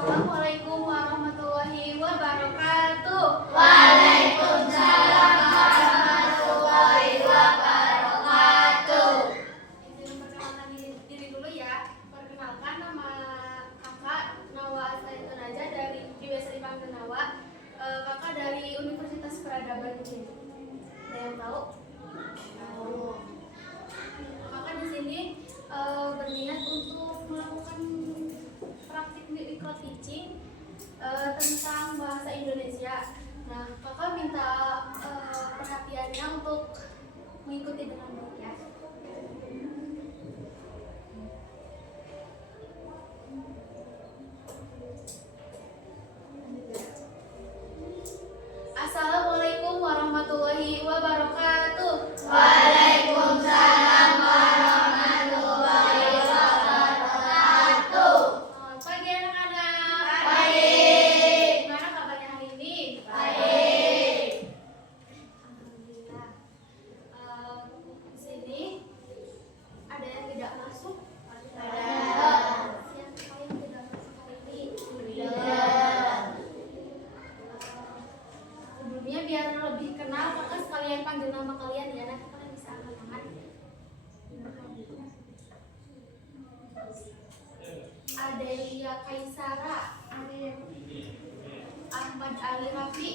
Assalamualaikum warahmatullahi wabarakatuh. Waalaikumsalam warahmatullahi wabarakatuh. Izin memperkenalkan diri dulu ya. Perkenalkan, nama kakak Nawa Astaitun Aja, biasa dipanggil Nawa. Kakak dari Universitas Peradaban ini. Ada yang tahu? Kakak di sini berminat untuk melakukan praktik micro teaching tentang bahasa Indonesia. Nah, kakak minta perhatiannya untuk mengikuti dengan baik ya. Assalamualaikum warahmatullahi wabarakatuh. Waalaikumsalam warahmatullahi wabarakatuh. Selamat pagi anak-anak. Baik. Gimana kabarnya hari ini? Baik. Alhamdulillah. Di sini ada yang tidak masuk? Ada. Siapa yang tidak masuk hari ini? Sebelumnya biar lebih kenal, kakak sekalian panggil nama kalian ya. Nanti kalian bisa angkat tangan. Adelia Kaisara, Ahmad Ali Rafi,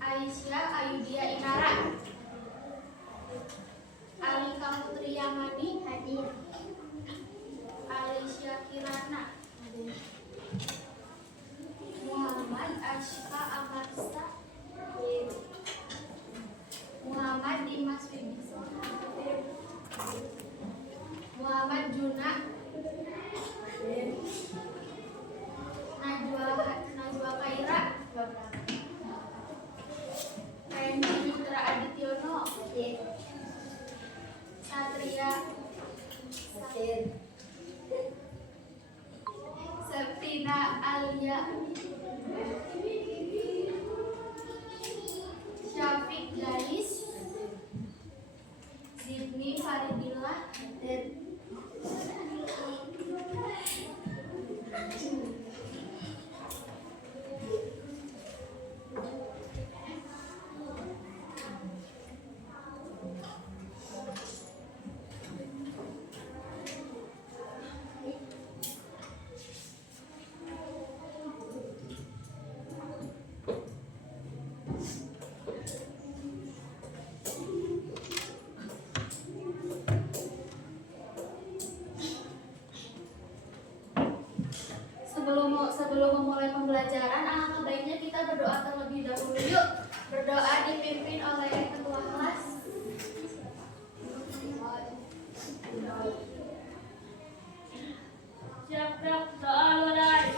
Aisyah Ayudia Inara, Alika Putri Yamani, Alicia Kirana, Muhammad Ashka Amarsa, Muhammad Dimas Wibiswana, Muhammad Juna, Najwa Kaira, Randy Putra Adityono, Satria Septina Alia, Syafiq Gais, Zidni Faridillah, Sebelum memulai pembelajaran, alangkah baiknya kita berdoa terlebih dahulu. Yuk, berdoa dipimpin oleh ketua kelas. Siap-siap, doa mulai.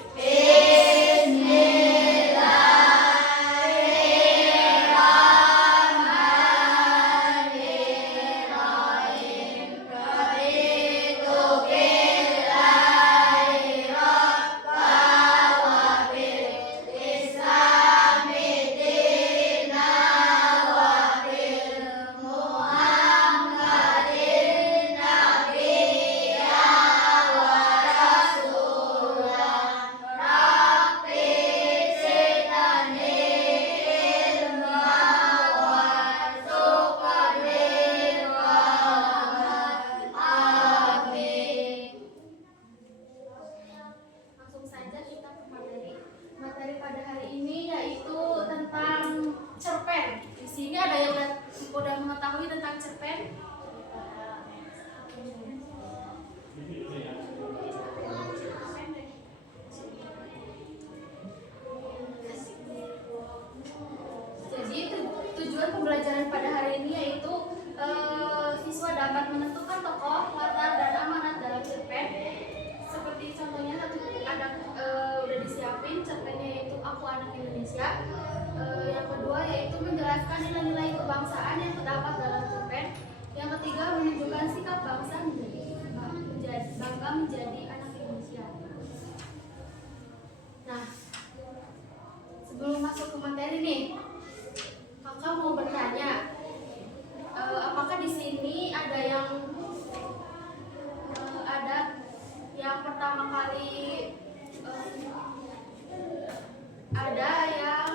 Langsung saja kita ke materi. Materi pada hari ini yaitu tentang cerpen. Di sini ada yang udah mengetahui tentang cerpen? Jadi tujuan pembelajaran pada hari ini yaitu siswa dapat menentukan tokoh, latar, dan amanat dalam cerpen. Seperti contohnya ada udah disiapin cerpennya yaitu Aku Anak Indonesia. Yang kedua yaitu menjelaskan nilai-nilai kebangsaan yang terdapat dalam cerpen. Yang ketiga menunjukkan sikap bangsa bangga menjadi anak Indonesia. Nah, sebelum masuk ke materi nih, kakak mau bertanya, apakah di sini ada yang pertama kali ada yang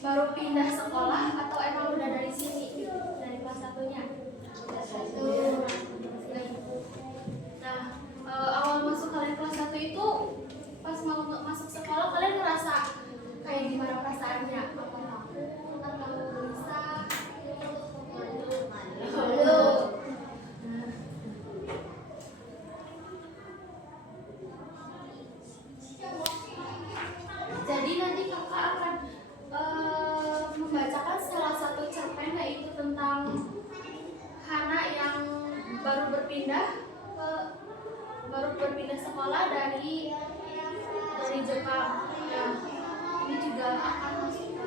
baru pindah sekolah atau emang udah dari sini gitu, dari kelas satunya. Nah, awal masuk kalian kelas 1 itu pas mau masuk sekolah kalian ngerasa kayak gimana perasaannya? Apa takut atau gelisah? Malu. Jadi nanti kakak akan membacakan salah satu cerpen yaitu tentang Hana yang baru berpindah sekolah dari Jepang. Nah, ini juga akan masuk ke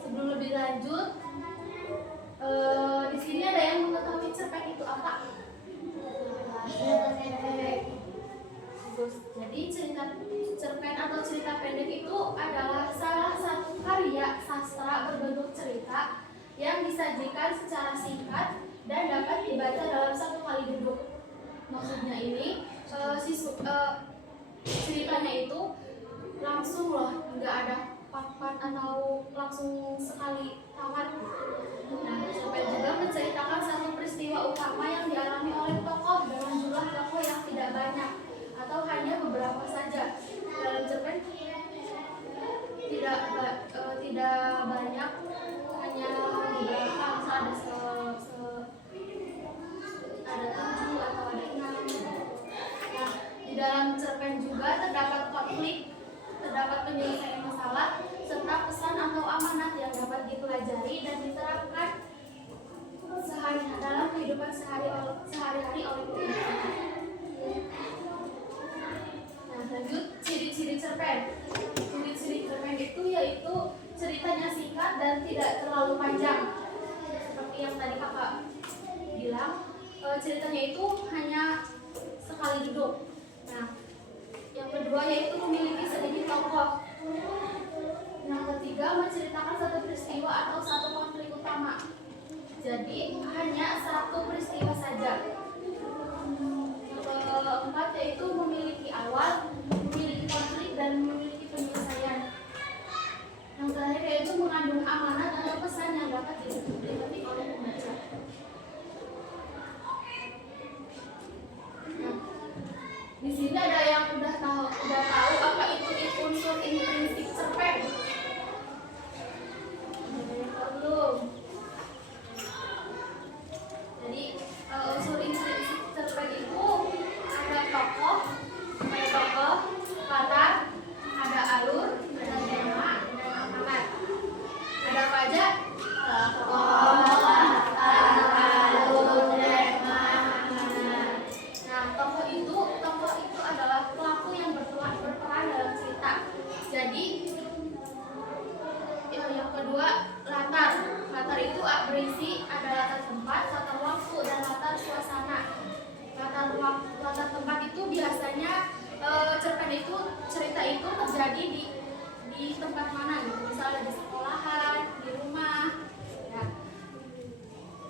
sebelum lebih lanjut. Di sini ada yang mengetahui cerpen itu apa? Jadi cerpen atau cerita pendek itu adalah salah satu karya sastra berbentuk cerita yang disajikan secara singkat dan dapat dibaca dalam satu kali duduk. Maksudnya ini ceritanya itu langsung loh, nggak ada part-part atau langsung sekali tamat. Nah, cerpen juga menceritakan satu peristiwa utama yang dialami oleh tokoh dengan jumlah tokoh yang tidak banyak atau hanya beberapa saja. Dalam cerpen tidak banyak, hanya beberapa, ada 7 atau ada 6. Nah, di dalam cerpen juga terdapat konflik, terdapat penyelesaian masalah, serta pesan atau amanat yang dapat dipelajari dan diterapkan dalam kehidupan sehari-hari oleh pembaca. Nah, lanjut ciri-ciri cerpen. Ciri-ciri cerpen itu yaitu ceritanya singkat dan tidak terlalu panjang. Seperti yang tadi kakak bilang, ceritanya itu hanya sekali duduk. Nah, yang kedua yaitu memiliki sedikit tokoh. Yang ketiga menceritakan satu peristiwa atau satu konflik utama. Jadi hanya satu peristiwa saja. Yang keempat yaitu memiliki awal, memiliki konflik dan memiliki penyelesaian. Yang terakhir yaitu mengandung amanat atau pesan yang dapat dipetik oleh pembaca. Nah, di sini ada yang udah tahu apa itu unsur intrinsik cerpen. Belum. Jadi unsur intrinsik cerpen itu ada tokoh, latar, ada alur, ada tema, dan amanat. Ada apa aja? Tokoh, latar, alur, tema, amanat. Nah, tokoh itu adalah pelaku yang berperan dalam cerita. Jadi yang kedua latar. Latar itu berisi ada latar tempat, latar waktu, dan latar suasana. Latar tempat itu biasanya cerita itu terjadi di tempat mana gitu, misalnya di sekolahan, di rumah. Ya.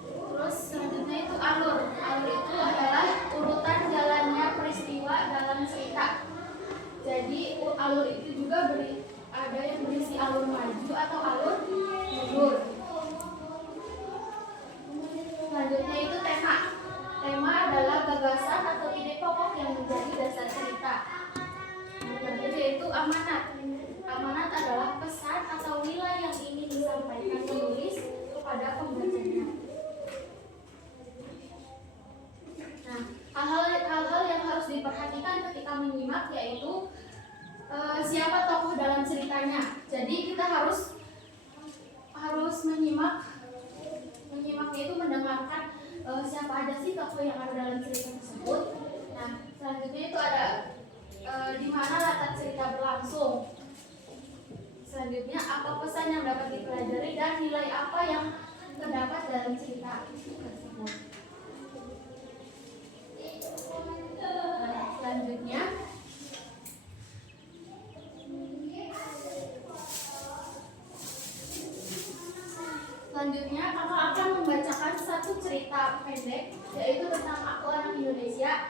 Terus selanjutnya itu alur. Alur itu adalah urutan jalannya peristiwa dalam cerita. Jadi alur itu juga ada yang berisi alur maju atau alur mundur. Selanjutnya itu tema. Tema adalah gagasan atau ide pokok yang menjadi dasar cerita. Selanjutnya yaitu amanat. Amanat adalah pesan atau nilai yang ingin disampaikan penulis kepada pembacanya. Nah, hal-hal yang harus diperhatikan ketika menyimak yaitu siapa tokoh dalam ceritanya. Jadi kita harus menyimaknya itu mendengarkan siapa aja sih tokoh yang ada dalam cerita tersebut. Nah, selanjutnya itu ada di mana latar cerita berlangsung. Selanjutnya apa pesan yang dapat dipelajari dan nilai apa yang terdapat dalam cerita tersebut. Nah, selanjutnya kakak akan membacakan satu cerita pendek yaitu tentang Aku Anak Indonesia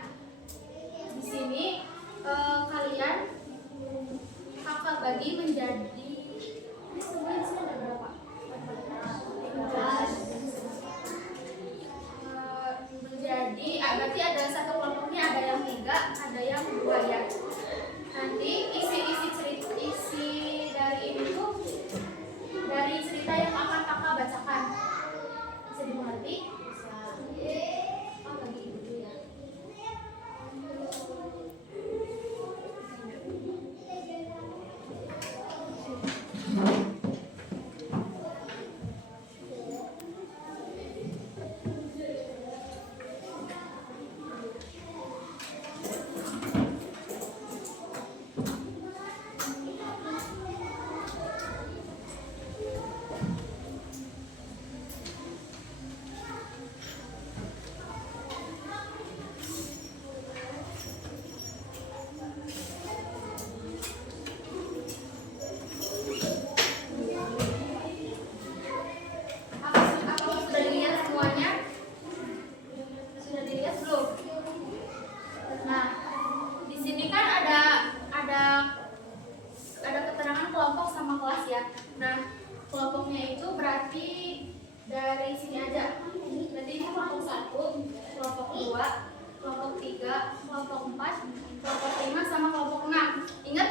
kelompok 3, kelompok 4, kelompok 5, sama kelompok 6. Ingat?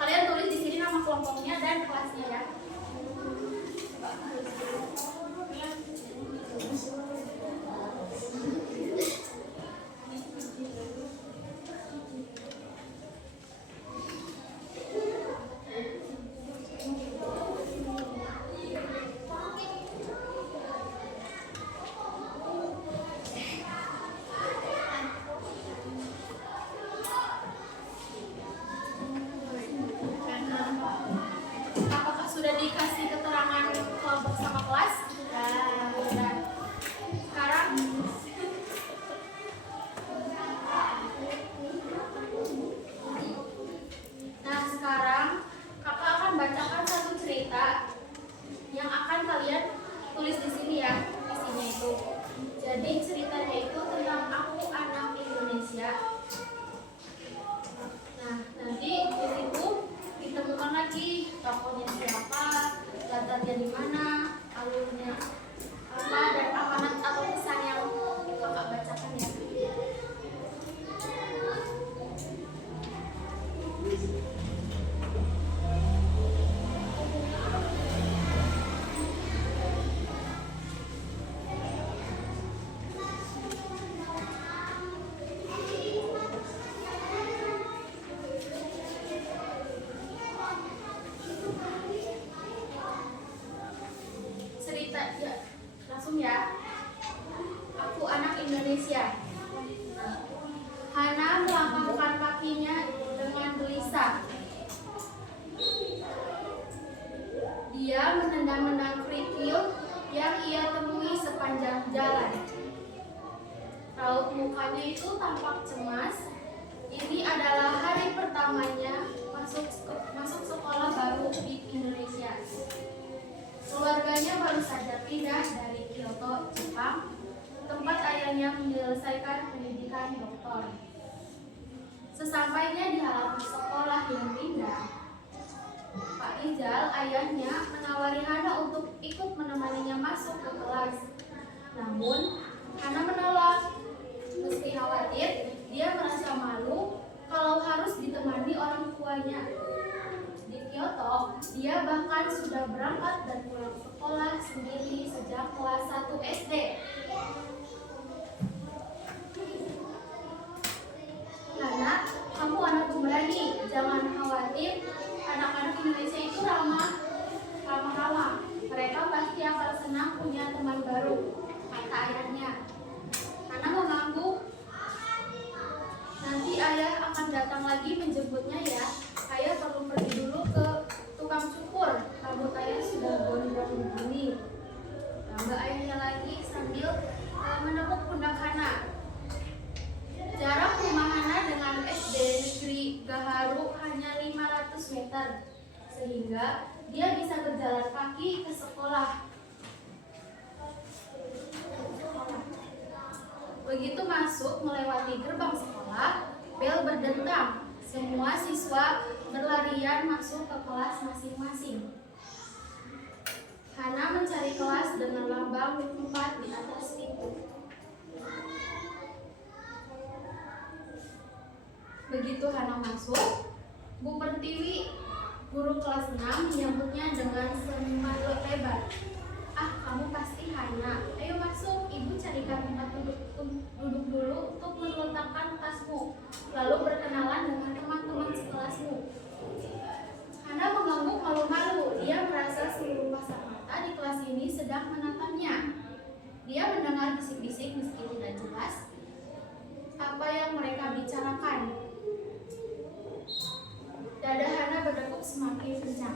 Kalian tulis di sini nama kelompoknya dan kelasnya ya. Apakah sudah dikasih keterangan kelompok sama kelas? Sudah. Sekarang sekarang kakak akan bacakan satu cerita yang akan kalian tulis di sini ya, isinya itu. Jadi ceritanya itu tentang Aku Anak Indonesia. Nah, nanti di situ ditemukan lagi tokohnya siapa, latarnya di mana, alurnya apa, dan amanat atau pesan yang kakak bacakan ya. Cerita ya, langsung ya. Aku Anak Indonesia. Hana melangkahkan kakinya dengan gelisah. Dia menendang-nendang kerikil yang ia temui sepanjang jalan. Raut mukanya itu tampak cemas. Ini adalah hari pertamanya masuk sekolah baru di Indonesia. Keluarganya baru saja pindah dari Kyoto, Jepang, tempat ayahnya menyelesaikan pendidikan doktor. Sesampainya di halaman sekolah yang pindah, Pak Rizal, ayahnya, menawari Hana untuk ikut menemaninya masuk ke kelas. Namun, Hana menolak. Meski khawatir, dia merasa malu kalau harus ditemani orang tuanya. Di Kyoto, dia bahkan sudah berangkat dan pulang sekolah sendiri sejak kelas 1 SD. Hana, kamu anak pemberani, jangan khawatir. Anak-anak Indonesia itu ramah. Mereka pasti akan senang punya teman baru, kata ayahnya. Hana mengangguk. Nanti ayah akan datang lagi menjemputnya ya. Ayah perlu pergi dulu ke tukang cukur. Rambut ayah sudah gondrong begini. Tambah ayahnya lagi sambil menepuk pundak Hana. Jarak rumah Hana dengan SD Negeri Gaharu hanya 500 meter, sehingga dia bisa berjalan kaki ke sekolah. Begitu masuk melewati gerbang sekolah, bel berdentang. Semua siswa berlarian masuk ke kelas masing-masing. Hana mencari kelas dengan lambang 4 di atas pintu. Begitu Hana masuk, Bu Pertiwi, guru kelas 6, menyambutnya dengan senyuman lebar. Ah, kamu pasti Hana. Ayo masuk, ibu carikan tempat duduk dulu untuk meletakkan tasmu. Lalu berkenalan dengan teman-teman sekelasmu. Hana mengangguk malu-malu. Dia merasa seluruh pasar mata di kelas ini sedang menatapnya. Dia mendengar bisik-bisik meski tidak jelas apa yang mereka bicarakan. Dada Hana berdegup semakin kencang.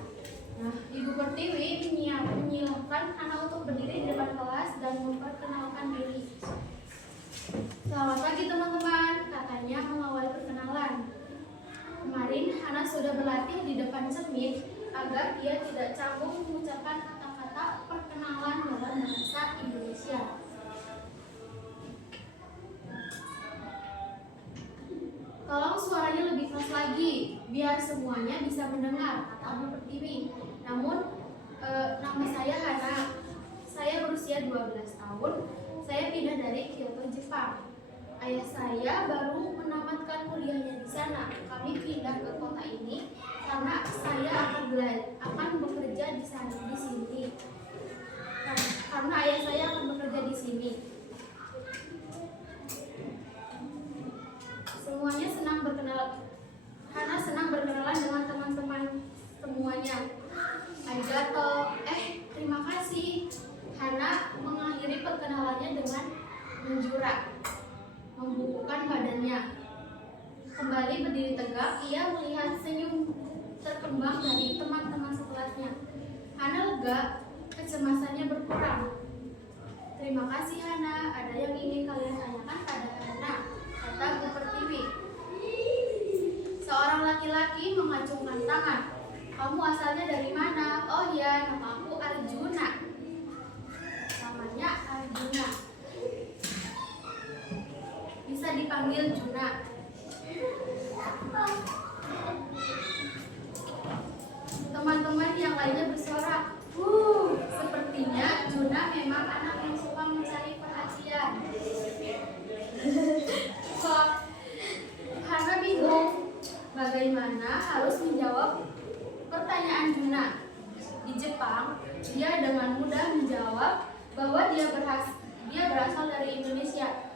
Nah, Ibu Pertiwi menyiapkan Hana untuk berdiri di depan kelas dan memperkenalkan diri. Selamat pagi teman-teman, katanya mengawali perkenalan. Kemarin Hana sudah berlatih di depan cermin agar dia tidak canggung mengucapkan kata-kata perkenalan dalam bahasa Indonesia. Tolong suaranya lebih keras lagi, biar semuanya bisa mendengar, kata Bu Pertiwi. Namun, nama saya Hana. Saya berusia 12 tahun. Saya pindah dari Kyoto, Jepang. Ayah saya baru menamatkan kuliahnya di sana. Kami pindah ke kota ini karena saya akan bekerja di sini. Karena ayah saya akan bekerja di sini. Hana senang berkenalan dengan teman-teman semuanya. Terima kasih. Hana mengakhiri perkenalannya dengan membukukan badannya. Kembali berdiri tegak, ia melihat senyum terkembang dari teman-teman sekelasnya. Hana lega, kecemasannya berkurang. Terima kasih Hana, ada yang ingin kalian tanyakan pada Hana, kata Bu Pertiwi. Seorang laki-laki mengacungkan tangan. Kamu asalnya dari mana? Oh ya, nama aku Arjuna. Namanya Arjuna. Bisa dipanggil Juna. Teman-teman yang lainnya bersorak. Sepertinya Juna memang anak yang suka mencari perhatian. Hana bingung bagaimana harus menjawab pertanyaan Juna. Di Jepang, dia dengan mudah menjawab bahwa dia berasal dari Indonesia.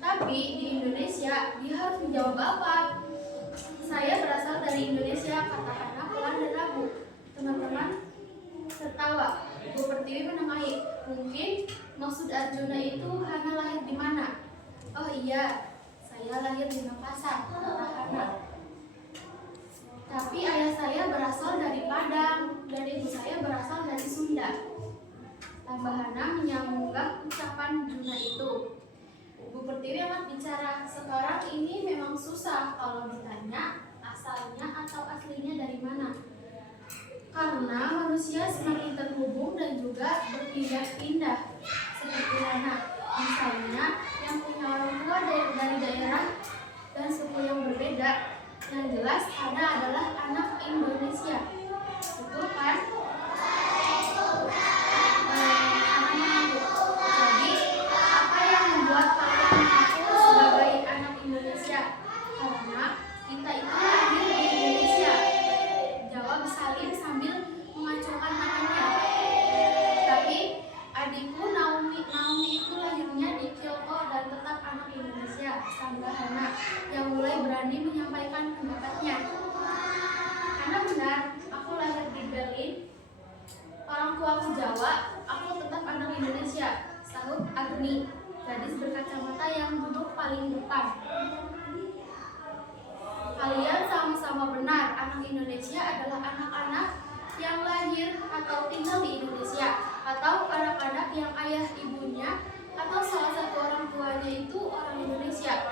Tapi di Indonesia, dia harus menjawab apa? Saya berasal dari Indonesia, kata Hana pelan dan ragu. Teman-teman tertawa. Bu Pertiwi menengahi. Mungkin maksud Arjuna itu Hana lahir di mana? Oh iya, saya lahir di Makassar, kata Hana. Tapi ayah saya berasal dari Padang dan ibu saya berasal dari Sunda. Tambah Hana menyambungkan ucapan Juna itu. Bu Pertiwi amat bicara, sekarang ini memang susah kalau ditanya asalnya atau aslinya dari mana. Karena manusia semakin terhubung dan juga berpindah-pindah seperti Hana. Misalnya yang punya orang tua dari daerah dan suku yang berbeda. Yang jelas Hana adalah anak Indonesia. Betul kan? Jadi, apa yang membuat kalian mengaku sebagai anak Indonesia? Karena kita itu lahir di Indonesia. Jawab Salim sambil mengacungkan tangannya. Tapi adikku Naomi itu lahirnya di Kyoto dan tetap anak Indonesia, sambah Hana yang mulai berani menyampaikan pendapatnya. Hana benar, aku lahir di Berlin. Orang tuaku Jawa, aku tetap anak Indonesia, sahut Agni, gadis berkacamata yang duduk paling depan. Kalian sama-sama benar, anak Indonesia adalah anak-anak yang lahir atau tinggal di Indonesia, atau anak-anak yang ayah ibunya atau salah satu orang tuanya itu orang Indonesia.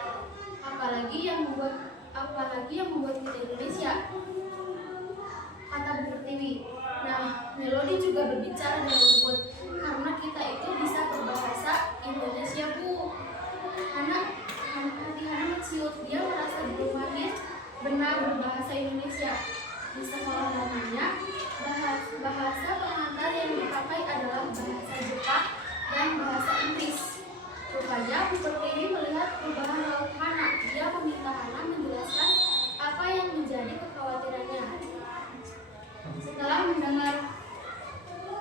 Apalagi yang membuat kita Indonesia, kata Bu Pertiwi. Nah, Melodi juga berbicara dengan lembut, karena kita itu bisa berbahasa Indonesia, Bu. Hati Hana menciut, dia merasa belum mahir benar berbahasa Indonesia. Di sekolah lamanya, bahasa pengantar yang dipakai adalah bahasa Jepang dan bahasa Inggris. Rupanya Bu Pertiwi melihat perubahan laut Hana. Dia meminta Hana menjelaskan apa yang menjadi kekhawatirannya. Setelah mendengar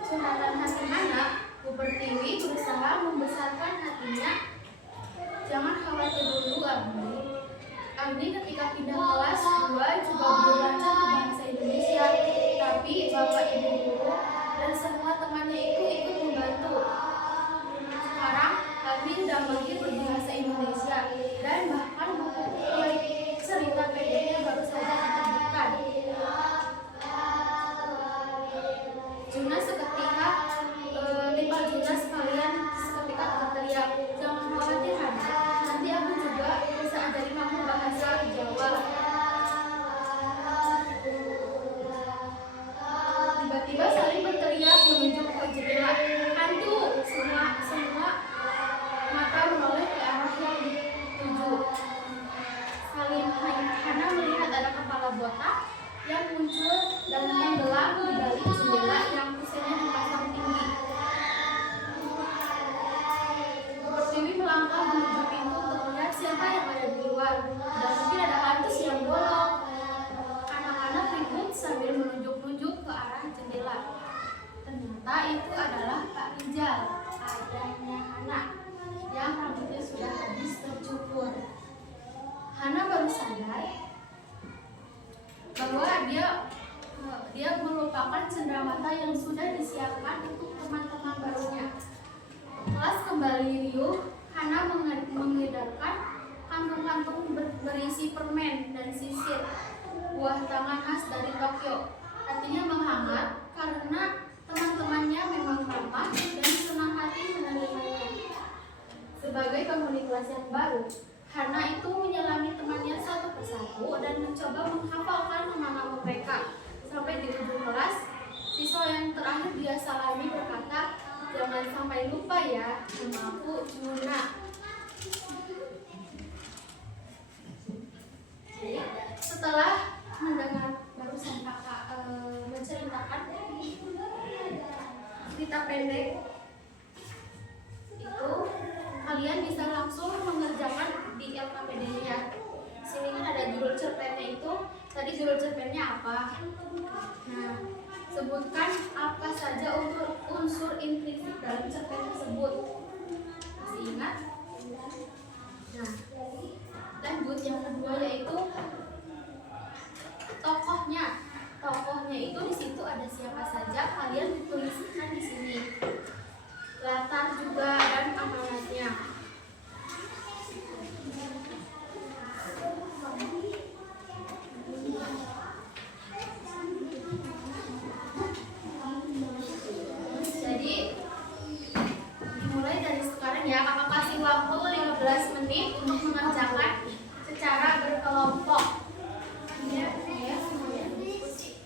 curhatan hati Hana, Bu Pertiwi berusaha membesarkan hatinya. Jangan khawatir dulu, Agni. Agni ketika pindah kelas 2 juga belum lancar ke bahasa Indonesia, tapi bapak ibu guru dan semua temannya itu ikut membantu. Sekarang Agni sudah mahir berbahasa Indonesia dan bahkan buku cerita pendeknya baru saja diterbitkan. Juna seketika berteriak, jangan khawatir Hana, nanti aku juga bisa ajari kamu bahasa Jawa. Tiba-tiba Salim berteriak menunjuk ke jendela, hantu! Semua mata menoleh ke arah yang kantung berisi permen dan sisir buah tangan khas dari Tokyo. Artinya menghangat karena teman-temannya memang ramah dan senang hati menerimanya. Sebagai penghuni kelas yang baru, Hana itu menyelami temannya satu persatu dan mencoba menghafalkan nama-nama mereka. Sampai di ujung kelas, siswa yang terakhir dia salami berkata, "Jangan sampai lupa ya, nama aku Juna." Jadi, setelah mendengar barusan kakak menceritakan cerita pendek itu, kalian bisa langsung mengerjakan di LKPD-nya. Sini kan ada judul cerpennya itu. Tadi judul cerpennya apa? Nah, sebutkan apa saja unsur intrinsik dalam cerpen tersebut. Masih ingat? Nah, lanjut yang kedua yaitu tokohnya. Tokohnya itu di situ ada siapa saja, kalian tuliskan di sini. Latar juga dan amanatnya. Jadi dimulai dari sekarang ya, kakak kasih waktu 15 menit untuk mengerjakan secara berkelompok. Ya, semuanya diskusi.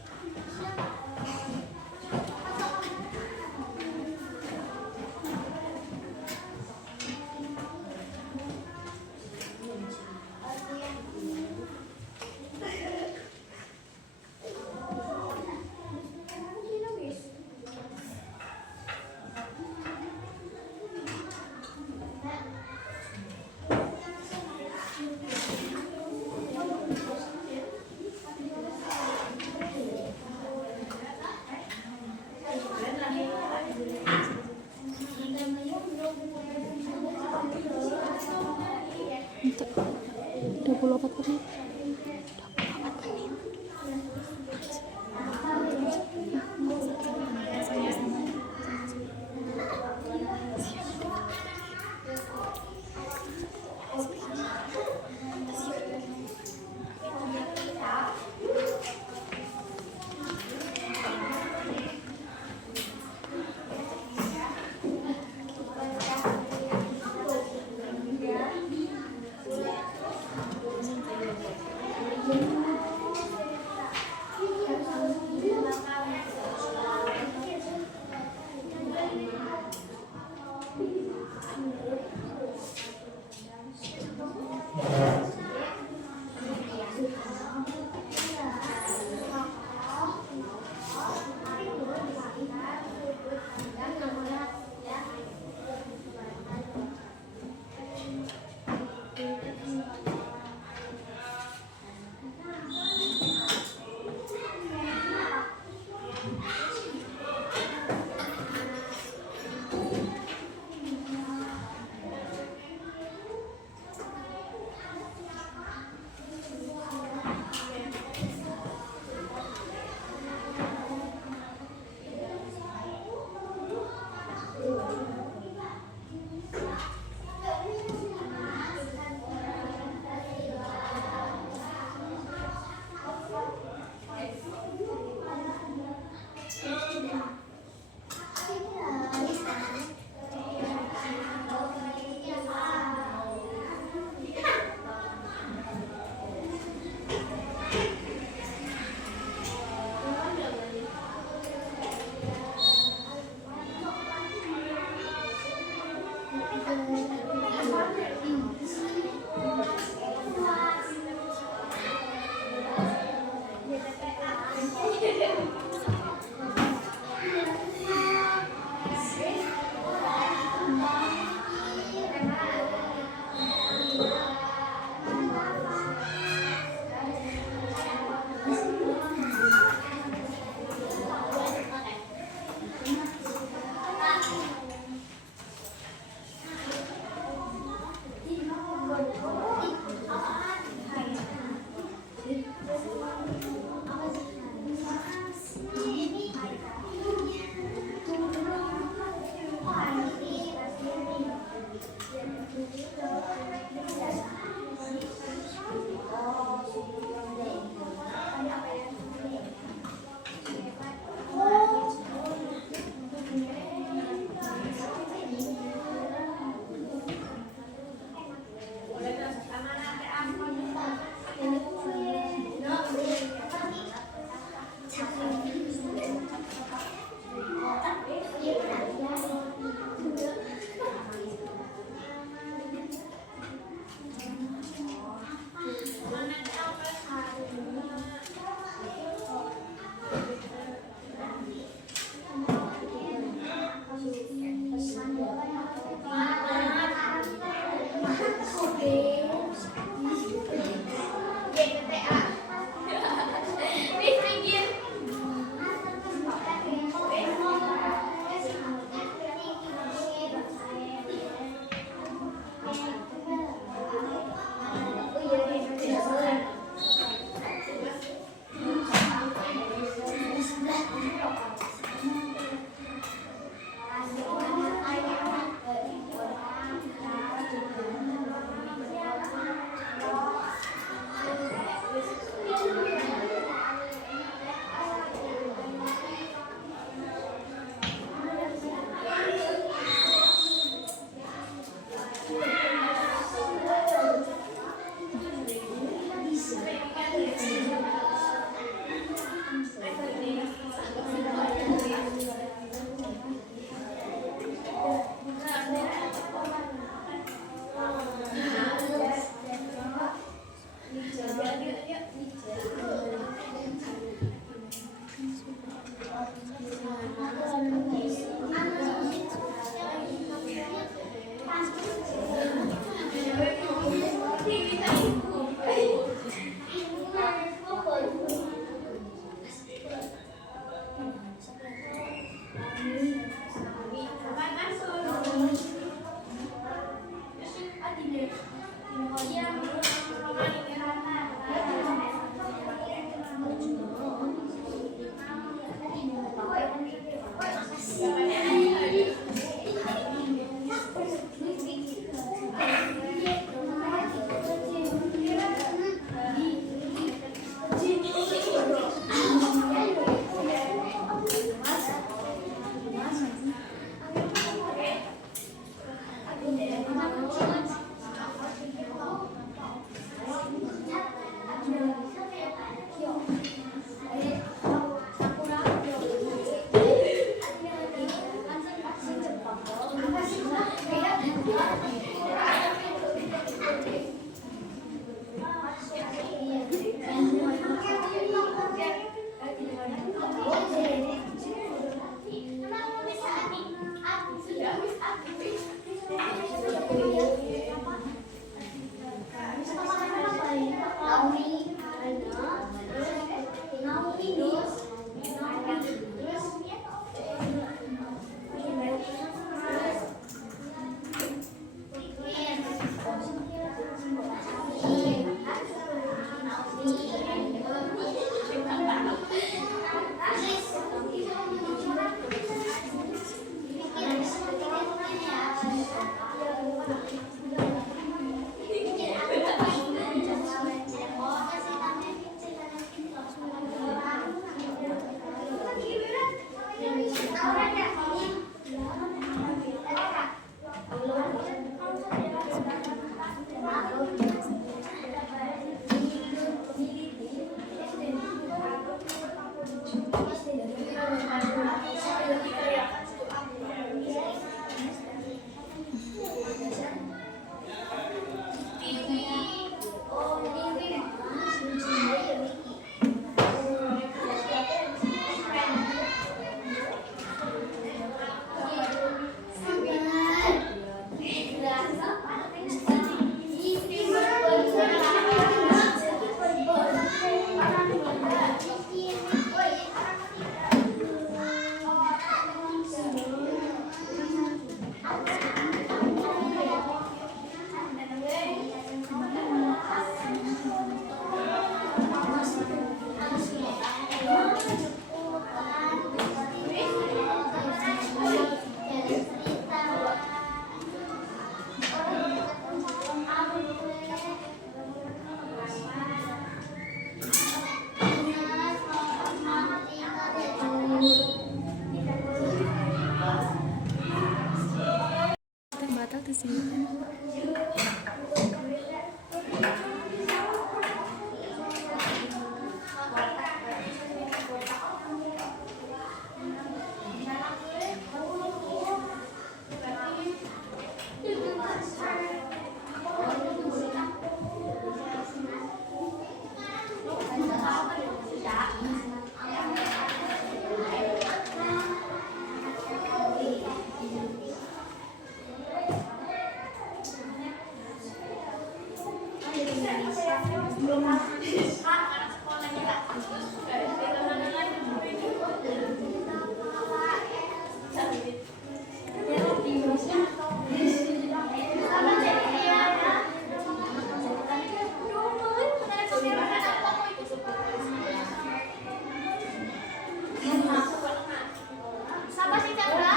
Sama si Chandra.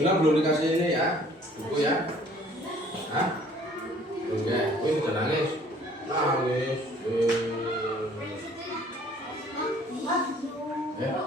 Sudah belum dikasih ini ya, buku ya? Hah? Oke, wih udah nangis, nangis. Ya.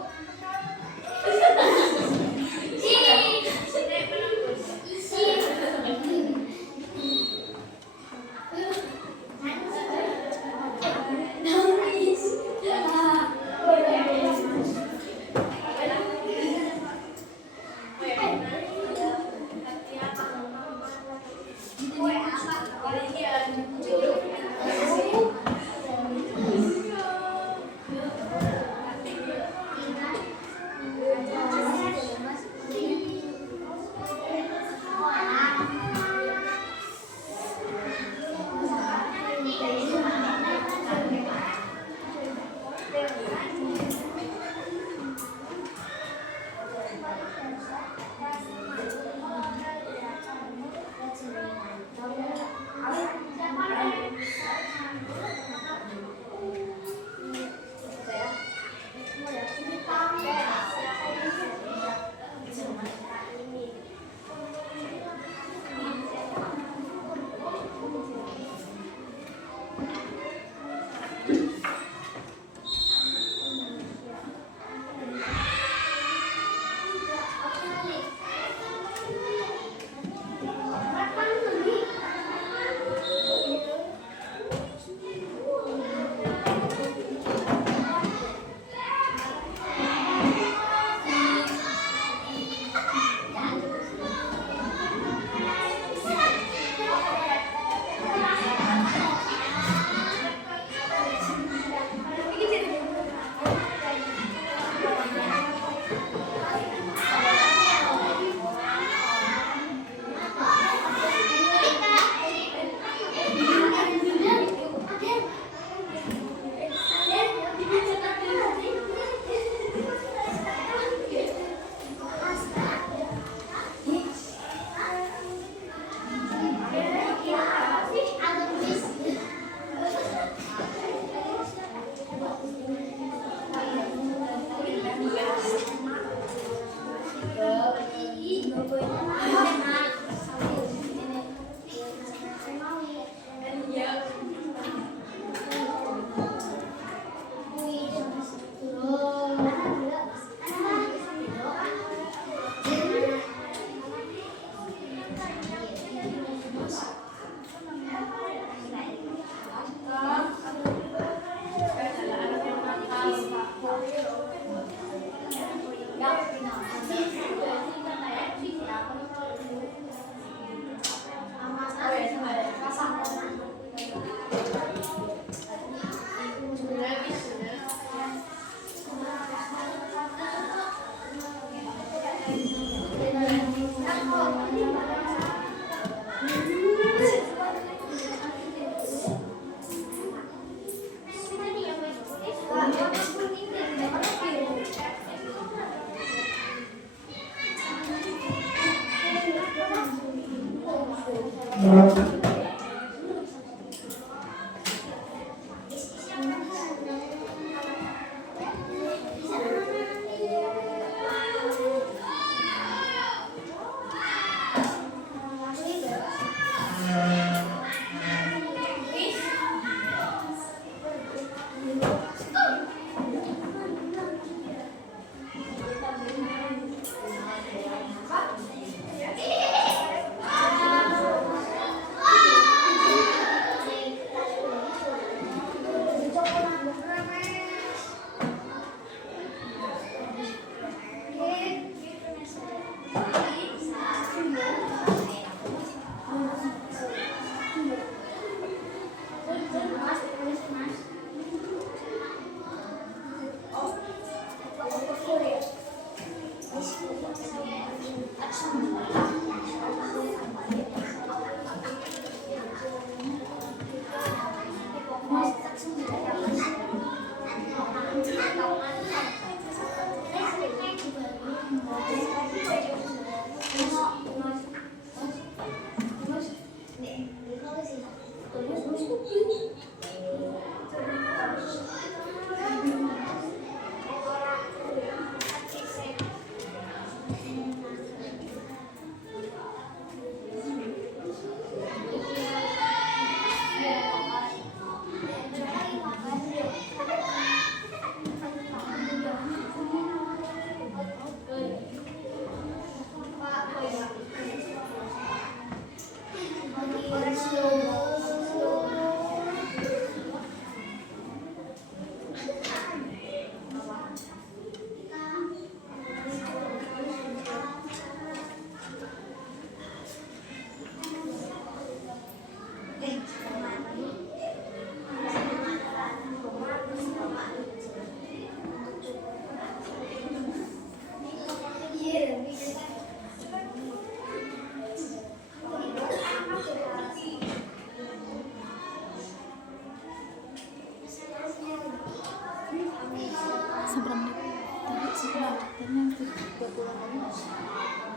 Tadi sebenarnya 30 hari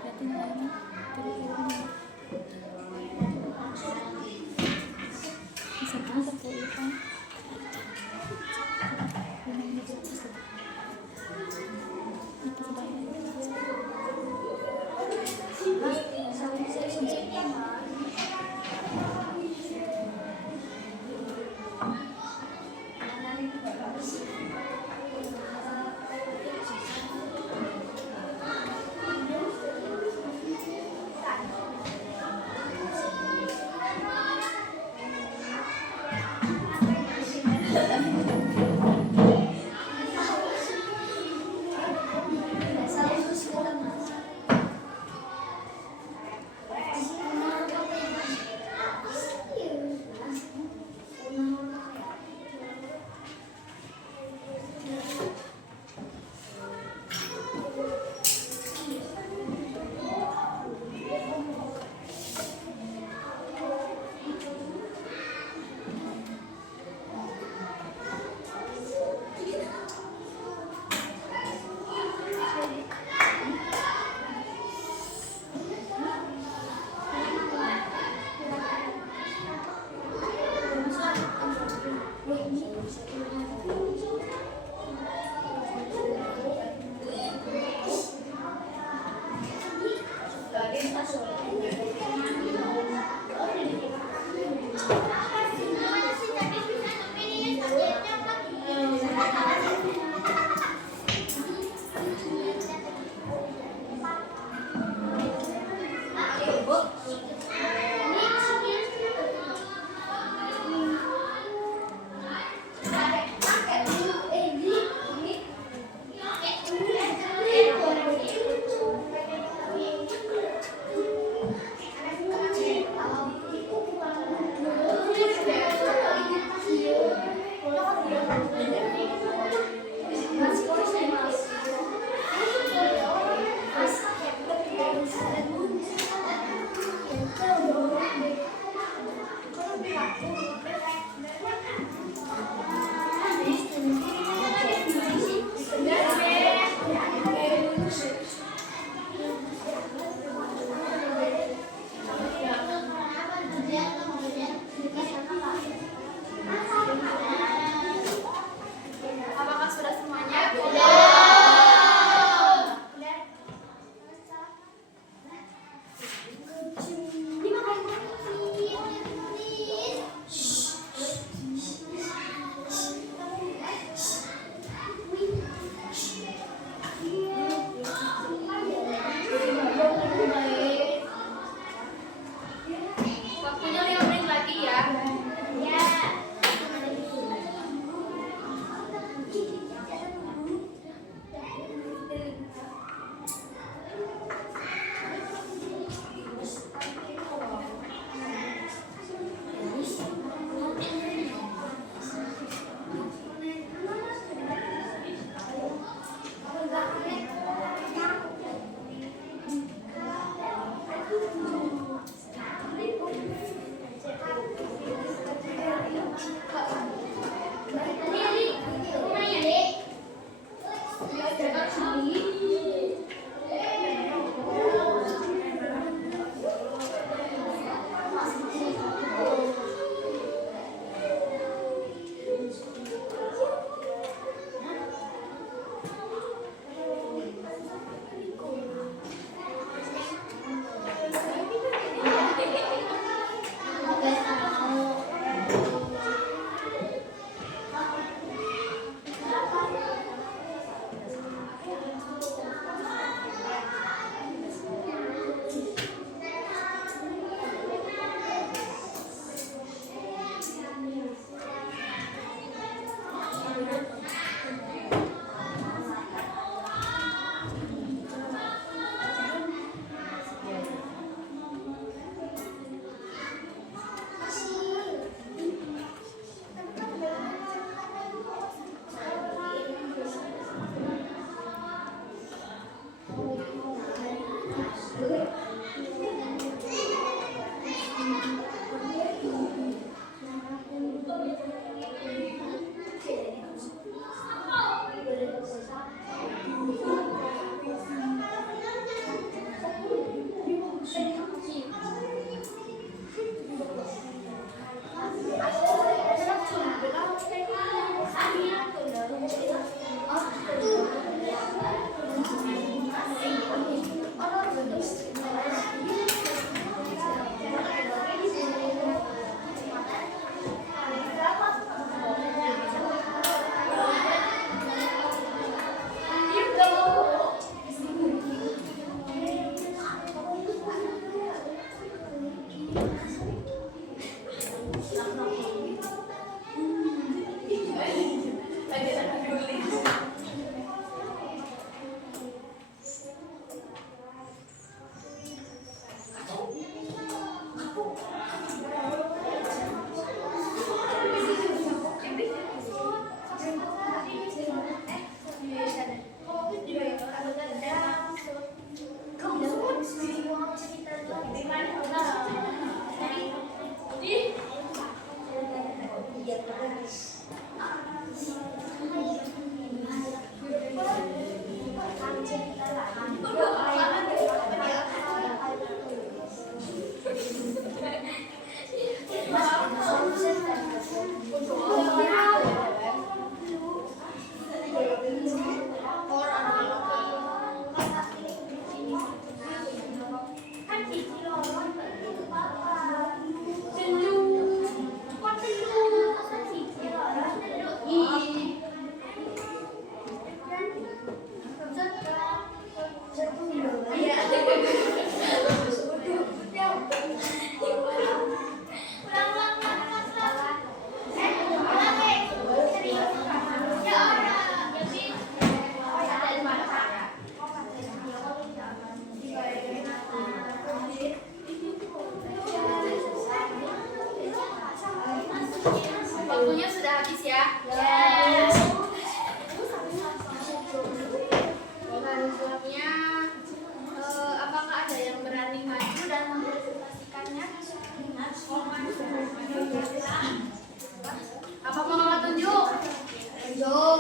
berarti nilainya 35. Bisa kan 10 kan?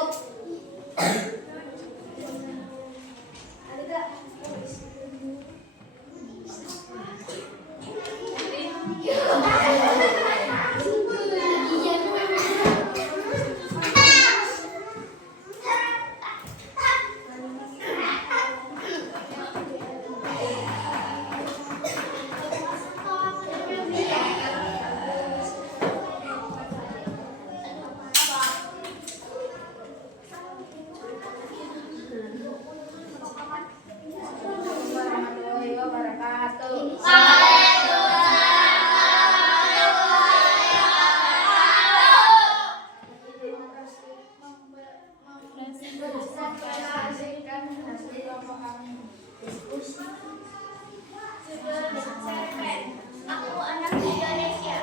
Tutup. Ada gak? Warahmatullahi wabarakatuh. Aku anak Indonesia.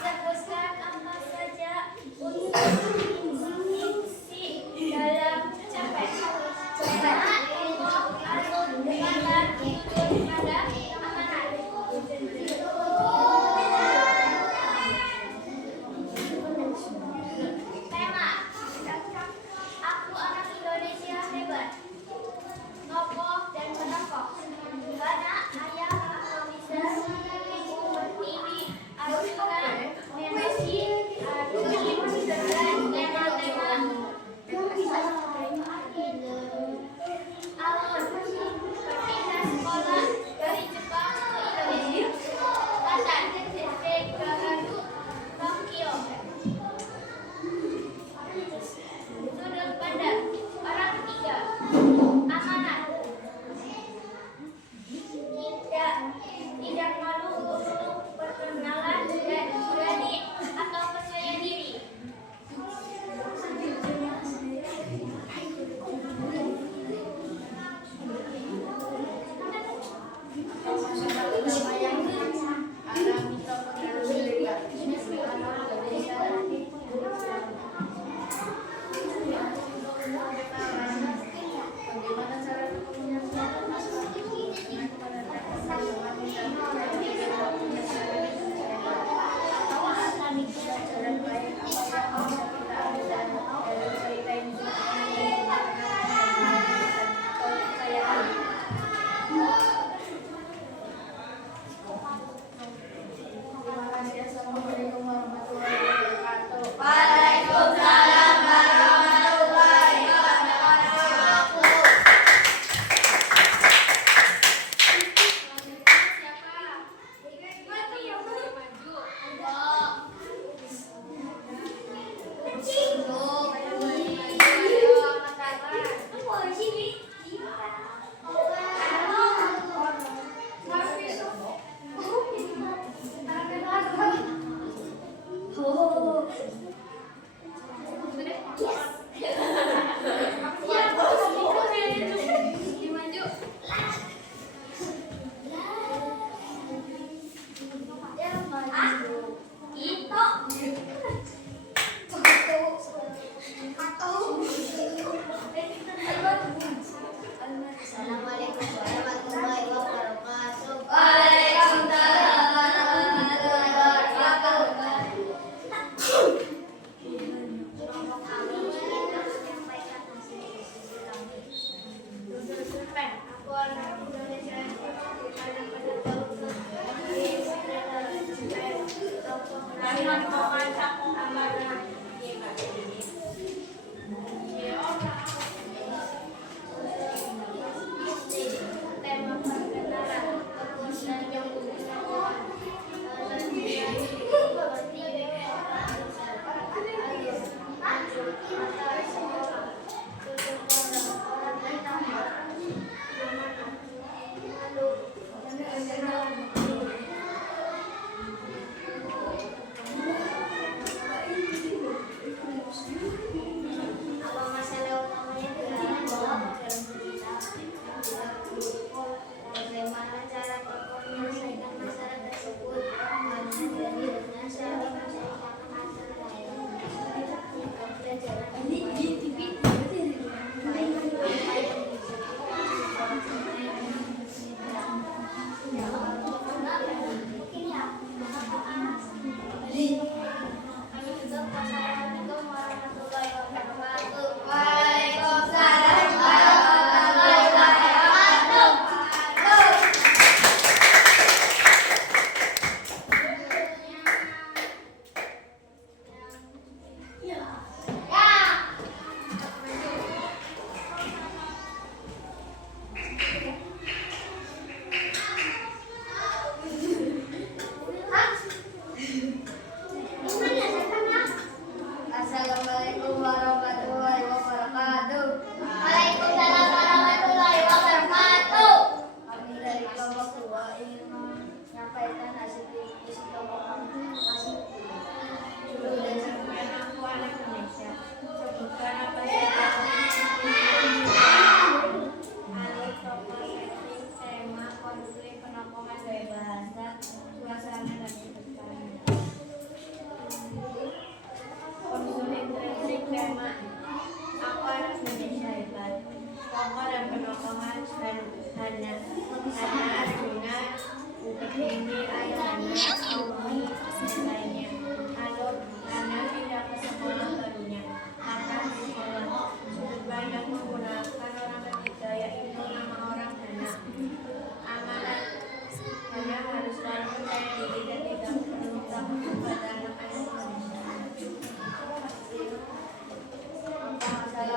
Sebutkan apa saja isi dalam cepet. Cepet. Atau dengan jujur pada amanat. Tema. Aku anak Indonesia hebat. Nokoh dan menokoh. Karena ayah aku bisa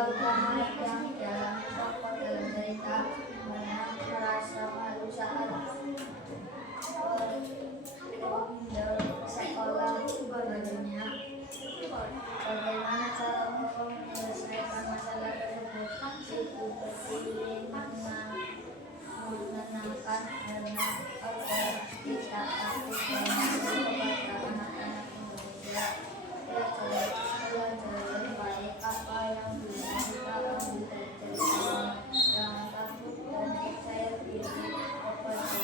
utama yang dialami tokoh dalam cerita, mana merasa malu saat sekolah barunya. Bagaimana cara tokoh menyelesaikan masalah tersebut? Itu berpilih menenangkan karena agar kita aktif dalam kepada anak-anak Indonesia. Belajar lebih baik apa yang bisa kita ambil dari cerita. Jangan takut dan percaya diri kepada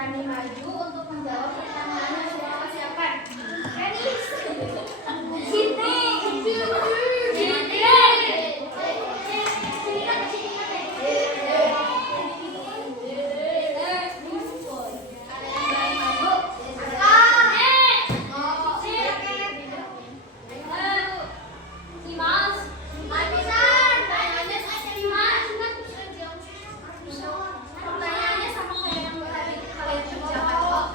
berani maju untuk menjawab pertanyaan yang sudah Kakak siapkan? Tenis. Siti. Pertanyaannya sama kayak yang tadi kalian kerjakan kok.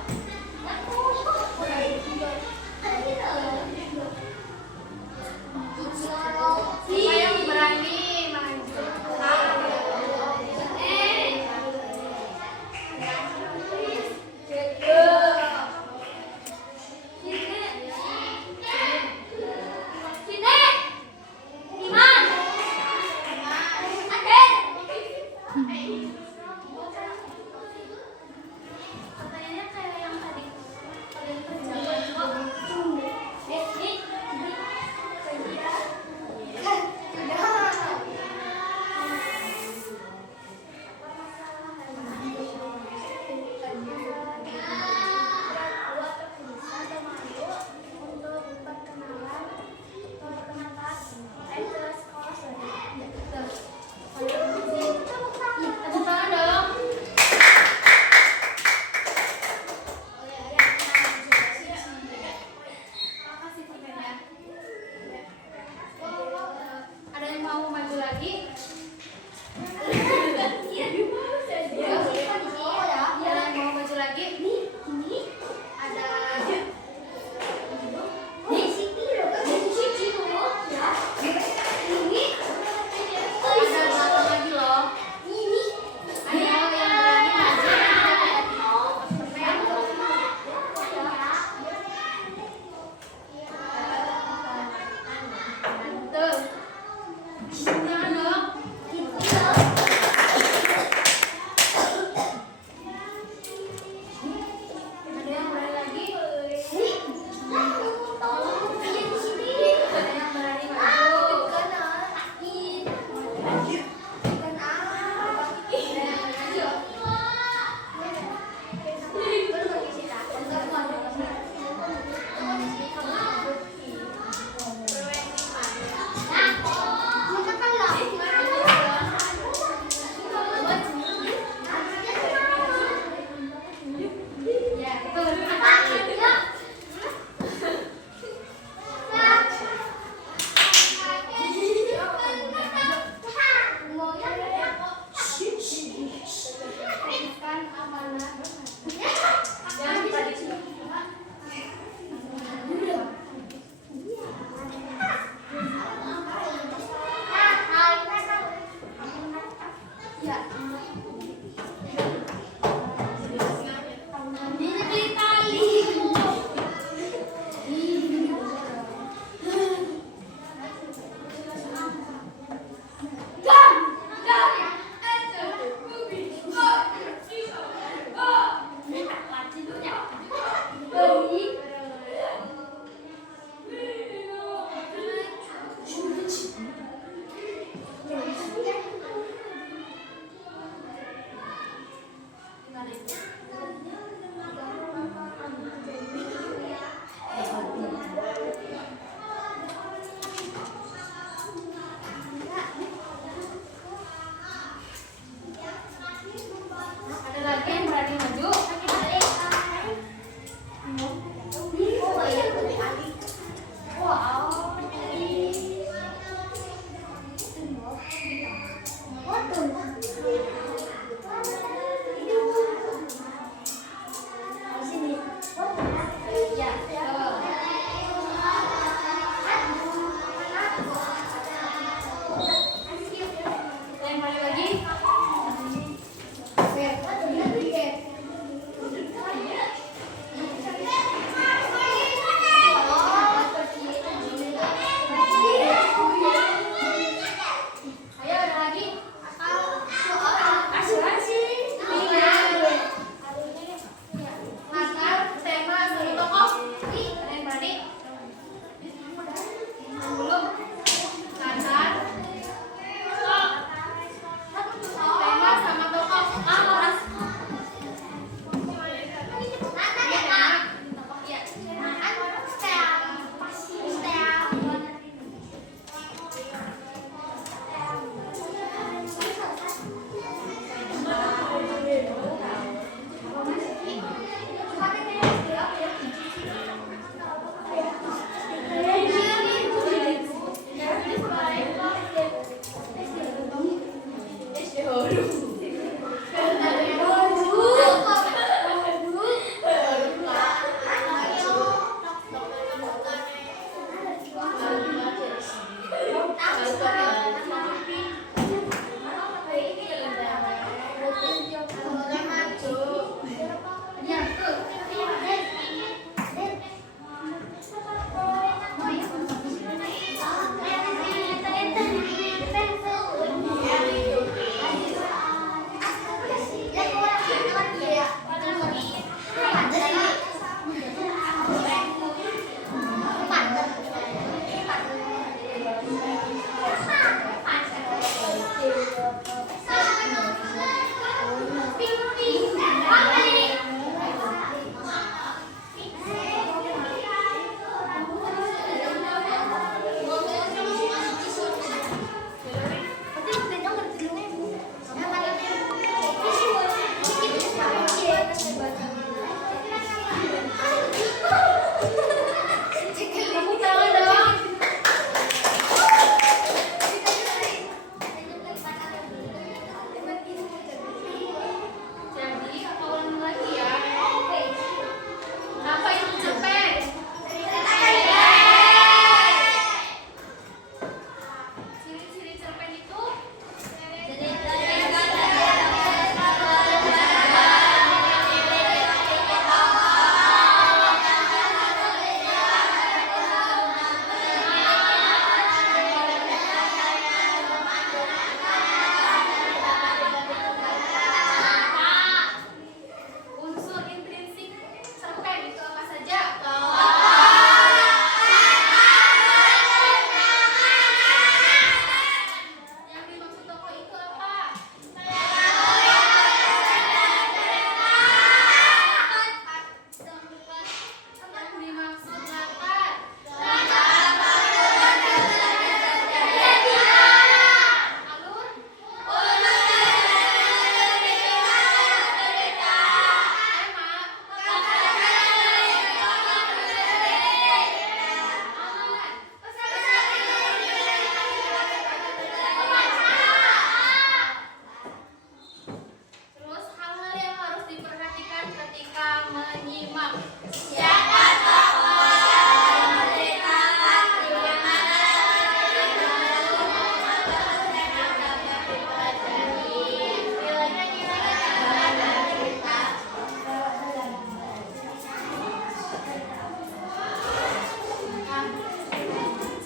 mereka menyimak.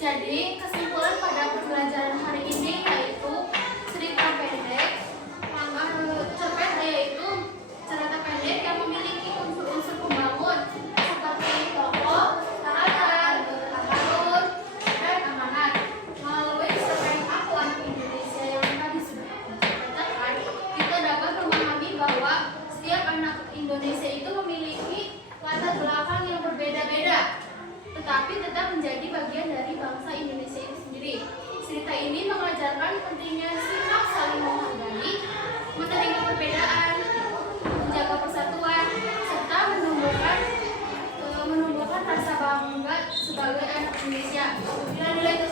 Jadi kesimpulan pada pembelajaran hari ini yaitu cerita pendek, yaitu cerita pendek yang memiliki unsur-unsur pembangun seperti tokoh, karakter, alur, dan amanat. Melalui cerpen Aku Anak Indonesia yang tadi sudah diceritakan, kita dapat memahami bahwa setiap anak Indonesia itu memiliki latar belakang yang berbeda-beda, tetapi tetap menjadi bagian dari bangsa Indonesia itu sendiri. Cerita ini mengajarkan pentingnya sikap saling menghargai, menerima perbedaan, menjaga persatuan, serta menumbuhkan rasa bangga sebagai anak Indonesia. Nilai-nilai